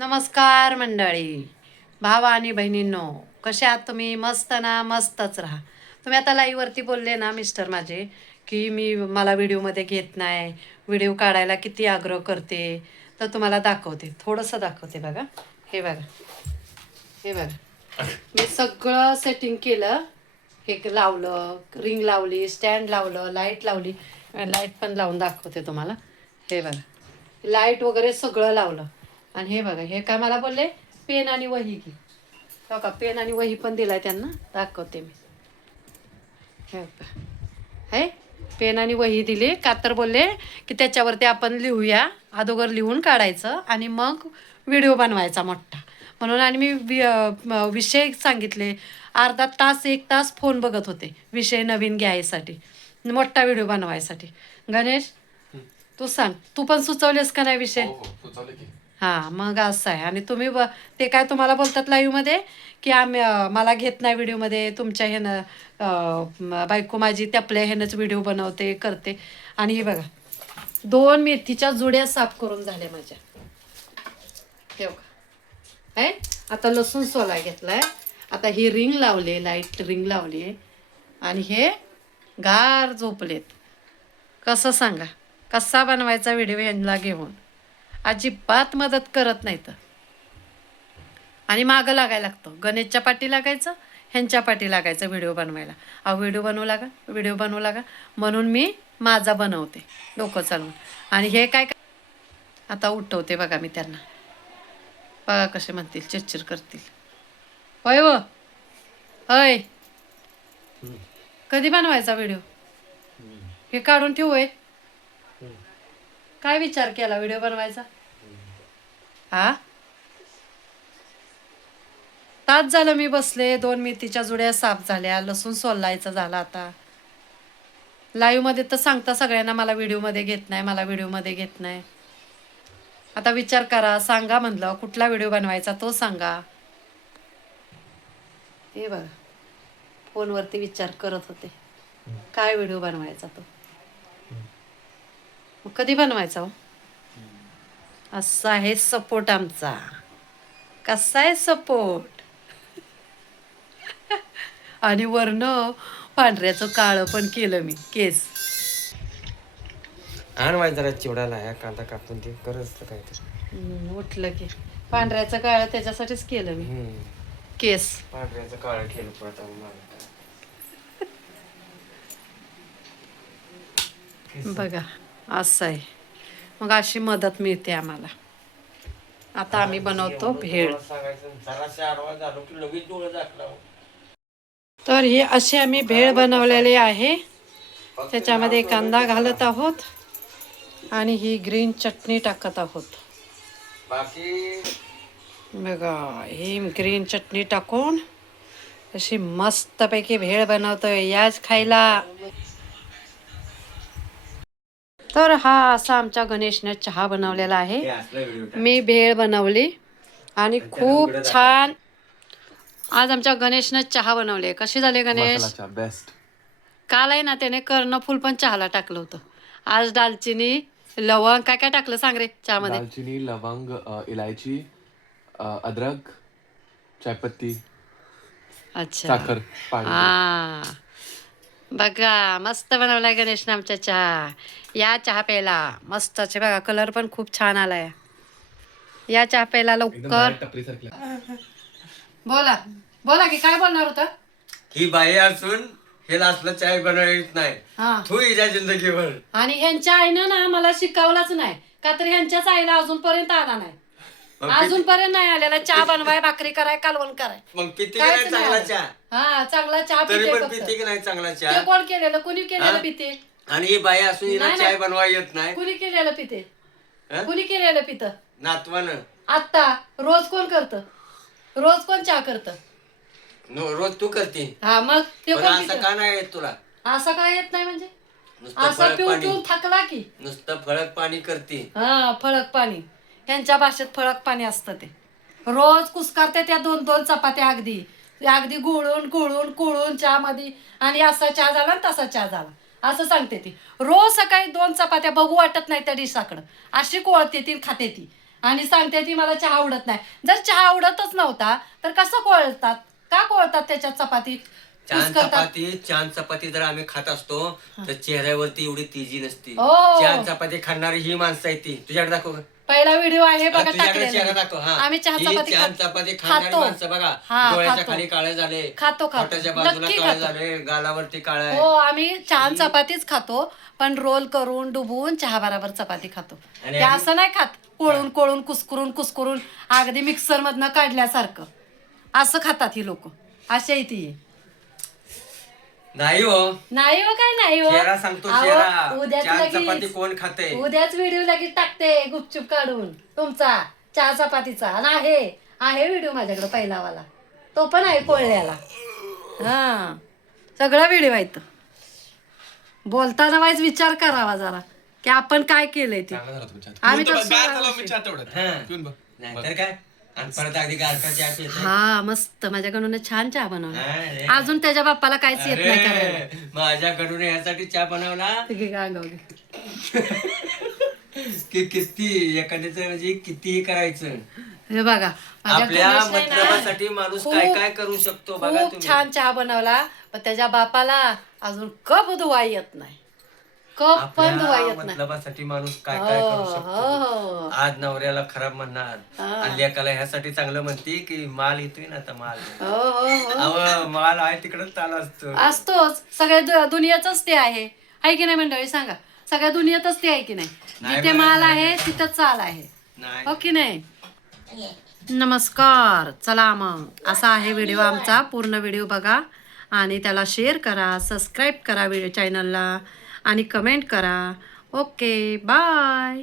नमस्कार मंडळी, भावा आणि बहिणींनो, कसे आहात तुम्ही? मस्त ना? मस्तच राहा. तुम्ही आता लाईव्हवरती बोलले ना मिस्टर माझे, की मला व्हिडिओमध्ये घेत नाही, व्हिडिओ काढायला किती आग्रह करते. तर तुम्हाला दाखवते, थोडंसं दाखवते. बघा, हे बघा, हे बघा, मी सगळं सेटिंग केलं. हे लावलं, रिंग लावली, स्टँड लावलं, लाईट लावली. लाईट पण लावून दाखवते तुम्हाला. हे बघा, लाईट वगैरे सगळं लावलं. आणि हे बघा, हे काय मला बोलले, पेन आणि वही घे. हो का, पेन आणि वही पण दिलाय त्यांना, दाखवते मी. हे बघा, हे पेन आणि वही दिली का, तर बोलले की त्याच्यावरती आपण लिहूया, अगोदर लिहून काढायचं आणि मग व्हिडिओ बनवायचा मोठा. म्हणून आणि मी विषय सांगितले. अर्धा तास 1 तास फोन बघत होते विषय नवीन घ्यायसाठी, मोठा व्हिडिओ बनवायसाठी. गणेश, तू सांग, तू पण सुचवलेस का नाही विषय? हो हो सुचवलं की. हां, मग असं आहे. आणि तुम्ही ते काय तुम्हाला बोलतात लाईव्हमध्ये, की मला घेत नाही व्हिडिओमध्ये, तुमच्या ह्यानं बायको माझी त्यापल्या ह्यानंच व्हिडिओ बनवते, करते. आणि हे बघा, 2 मेथीच्या जुड्या साफ करून झाल्या माझ्या. हे बघा, आहे. आता लसूण सोलाय घेतलाय. आता ही रिंग लावली, लाईट रिंग लावली. आणि हे गार झोपलेत. कसं सांगा, कसा बनवायचा व्हिडिओ ह्यांना घेऊन? अजिबात मदत करत नाहीत. आणि मागं लागायला लागतं, गणेशच्या पाठी लागायचं, ह्यांच्या पाठी लागायचं व्हिडिओ बनवायला. व्हिडिओ बनवू लागा, व्हिडिओ बनवू लागा. म्हणून मी माझा बनवते डोकं चालवून. आणि हे काय आता उठवते बघा मी त्यांना. बघा कसे म्हणतील, चिडचिड करतील. होय व होय, कधी बनवायचा व्हिडिओ? हे काढून ठेवू आहे. काय विचार केला व्हिडिओ बनवायचा? हा, तास झालं मी बसले. 2 मेथीच्या जुड्या साफ झाल्या, लसूण सोलायचा झाला. आता लाईव्हमध्ये तर सांगता सगळ्यांना मला व्हिडिओमध्ये घेत नाही, मला व्हिडिओमध्ये घेत नाही. आता विचार करा, सांगा म्हणलं कुठला व्हिडिओ बनवायचा तो सांगा. हे बघा, फोनवरती विचार करत होते काय व्हिडिओ बनवायचा तो. मग कधी बनवायचा हो? असा आहे सपोर्ट आमचा. कसा आहे सपोर्ट? आणि वरनं पांढऱ्याचं काळं पण केलं मी केस. आणवाय जरा चिवडाला या कांदा कापून ते करत काय ते. उठलं की पांढऱ्याचं काळं त्याच्यासाठीच केलं मी केस. पांढऱ्याचं काळं केलं पडता बघा, असं आहे. मग अशी मदत मिळते आम्हाला. आता आम्ही बनवतो भेळ. तर हे असे आम्ही भेळ बनवलेले आहे. त्याच्यामध्ये कांदा घालत आहोत आणि ही ग्रीन चटणी टाकत आहोत. बघा, ही ग्रीन चटणी टाकून अशी मस्तपैकी भेळ बनवतोय, याच खायला. तर हा असा आमच्या गणेशने चहा बनवलेला आहे. मी भेळ बनवली आणि खूप छान. आज आमच्या गणेशने चहा बनवले. कशी झाले गणेश? बेस्ट. काल आहे ना त्याने कर्णफूल पण चहाला टाकलं होतं. आज दालचिनी, लवंग, काय काय टाकलं सांग रे चहामध्ये? दालचिनी, लवंग, इलायची, अद्रक, चायपत्ती, अच्छा, साखर, हा. बघा, मस्त बनवलाय गणेशने आमच्या चहा. या चहा प्यायला. मस्त बघा, कलर पण खूप छान आलाय. या चहा प्यायला लवकर. बोला बोला की काय बोलणार होता? ही बाई असून हे असलं चाय बनवायच नाही. तू हिच्या जिंदगीवर. आणि ह्यांच्या आईनं ना मला शिकवलाच नाही का, तर ह्यांच्याच आईला अजूनपर्यंत आला नाही. अजूनपर्यंत नाही आलेला चहा बनवाय, भाकरी कराय, कालवण कराय. मग पिते की नाही चांगला चहा? हा, चांगला चहा तरी पण पिते. पिते की नाही चांगला ते चहा? कोण केलेलं? कुणी केलेलं पिते? आणि ही बाई असून हिला नाही, चाय नाही. बनवा येत नाही. कुणी केलेलं पिते? हं? कुणी केलेलं पितं? नातवानं. आत्ता रोज कोण करतं? रोज कोण चहा करतं? रोज तू करते. हा, मग ते पण कोण असं पितं? का नाही येत तुला? असं काय येत नाही म्हणजे? नुसतं असं फळक पिऊन पाणी. पिऊन थकला की. नुसतं फळक पाणी करते. हा, फळक पाणी. त्यांच्या भाषेत फळक पाणी असतं ते. रोज कुस्कारते त्या 2-2 चपात्या अगदी अगदी गुळून गुळून कुळून चहामध्ये. आणि असा चहा झाला आणि तसा चहा झाला असं सांगते ती. रोज सकाळी 2 चपात्या बघू वाटत नाही त्या डिशाकडं, अशी कोळते ती खाते ती. आणि सांगते ती मला चहा आवडत नाही. जर चहा आवडतच नव्हता तर कसं कोळतात? का कोळतात त्याच्यात चपातीत? छान चपाती जर आम्ही खात असतो तर चेहऱ्यावरती एवढी तेजी नसती. हो. छान चपाती खाणारी ही माणसं आहेत ती. तुझ्याकडे दाखव गं. पहिला व्हिडिओ आहे बघा तुझ्याकडे चेहरा टाकलेला. दाखव. हा आम्ही चहा ही चपाती छान चपाती खाणारी खातो. माणसं बघा. हा, डोळ्याच्या खातो. खाली काळे झाले, खातो. पोटाच्या बाजूला नक्की काळे खातो. झाले, गालावरती काळे आहे. हो, आम्ही छान चपातीच खातो, पण रोल करून डुबवून चहा बरोबर चपाती खातो. आणि ते असं नाही खात कोळून कुस्करून अगदी मिक्सर मधनं काढल्यासारखं असं खातात ही लोक. अशी ती नाही हो, नाही हो, काय नाही हो. चेहरा सांगतो अहो, चेहरा. उद्याच छान लगेच- चपाती कोण खाते? उद्याच व्हिडिओ लगेच टाकते गुपचूप काढून तुमचा चहा चपातीचा. आणि आहे व्हिडिओ माझ्याकडे पहिलावाला, तो पण आहे कोळल्याला. हा, सगळा व्हिडिओ आहे तो. बोलताना वाईज विचार करावा जरा की आपण काय केलंय ते. आम्ही तर नाहीतर काय, आणि परत अगदी गारका चहा पिते. हा, मस्त माझ्याकडून छान चहा बनवला. अरे. अजून त्याच्या बाप्पाला काहीच येत नाही करायला. अरे, माझ्याकडून यासाठी चहा बनवला ते घे गं अंगावर घे. की किती एखाद्याचं म्हणजे कितीही करायचं. हे बघा माझ्या आपल्या गणेशने ना मतलबासाठी माणूस खूप- काय काय करू शकतो बघा खूप तुम्ही. छान चहा बनवला, पण त्याच्या बापाला अजून कप धुवा येत नाही. कप पण धुवा आपल्या येत नाही. मतलबासाठी माणूस काय काय करू हो, शकतो. हो. आज नवऱ्याला खराब म्हणणार, हा. आणि लेकाला ह्यासाठी चांगलं म्हणते की माल येतोय ना आता माल. हो. अव माल आहे तिकडच चालू असतो. असतोच, सगळ्या दुनियाच ते आहे की नाही मंडळी? सांगा, सगळ्या दुनियातच ते आहे की नाही? नाही जिथे बरं, माल नाही. आहे तिथं चाल आहे, नाही हो की नाही? नमस्कार. चला मग असा आहे व्हिडिओ आमचा. पूर्ण व्हिडिओ बघा आणि त्याला शेअर करा, सबस्क्राईब करा व्हिडिओ चॅनलला आणि कमेंट करा. Okay, bye.